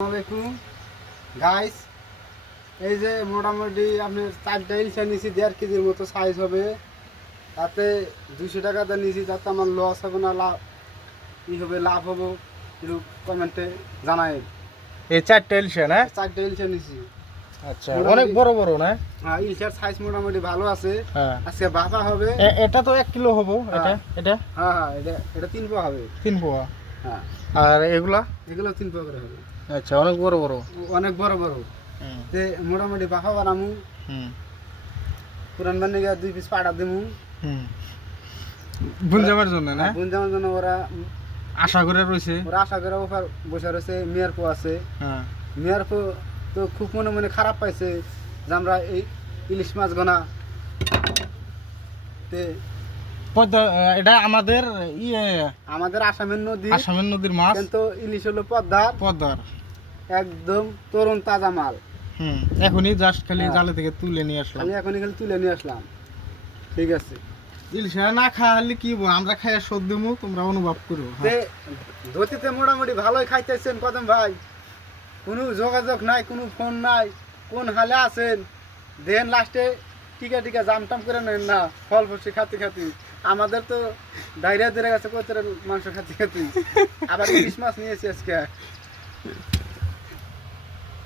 আসসালামাইকুম গাইস, এই যে মোটামুটি আপনি 4টা ইলশা নিয়েছি 1.5 কেজির মতো সাইজ হবে। তাতে 200 টাকাতে নিয়েছি, তাতে আমার লস হবে না লাভ হবে, লাভ হবো একটু কমেন্টে জানাই। এই 4টা ইলশা না? 4টা ইলশা নিয়েছি। আচ্ছা, অনেক বড় বড় না? হ্যাঁ, ইলশার সাইজ মোটামুটি ভালো আছে। হ্যাঁ, আজকে বাফা হবে। এটা তো 1 কিলো হবে। এটা এটা হ্যাঁ হ্যাঁ, এটা 3 পোয়া হবে। 3 পোয়া। হ্যাঁ, আর এগুলা? এগুলো 3 পোয়া করে হবে। আচ্ছা, অনেক বড় বড়। অনেক বড় বড়। তে মোটামুটি বাফা বানামু। পুরান বানিয়ে 2 পিস পাড়া দেবো। বুনজামের জন্য না? বুনজামের জন্য ওরা আশা করে রয়েছে। ওরা আশা করে ওপার বসে রয়েছে। মেয়ের পো আছে। হ্যাঁ, মেয়ের পো তো খুব মনে মনে খারাপ পাইছে যে আমরা এই ইলিশ মাছ গোনা তে এটা আমাদের আমাদের আসামের নদী, আসামের নদীর মাছ, কিন্তু ইলিশ হলো পদ্মার পদ্মার একদম তরুণ তাজা মাল। এখনই জাস্ট খালি হ্যাঁ। জালে থেকে তুলে নিয়ে আসলাম। খালি এখনই খালি তুলে নিয়ে আসলাম। ঠিক আছে, ইলিশা না খাওয়ালে কি হবো? আমরা খাইয়া সব দেবো, তোমরা অনুভব করো। তে ধুতিতে মোটামুটি ভালোই খাইতেছেন কদম ভাই। কোনো যোগাযোগ নাই, কোনো ফোন নাই, কোন হালে আছেন দেন লাস্টে টিকা টিকা জামটাম করে নেন না। ফল ফসি খাতি খাতি আমাদের তো ডায়রিয়া ধরে গেছে কোচের মাংস খাতি খাতি। আবার ইলিশ মাছ নিয়েছি আজকে।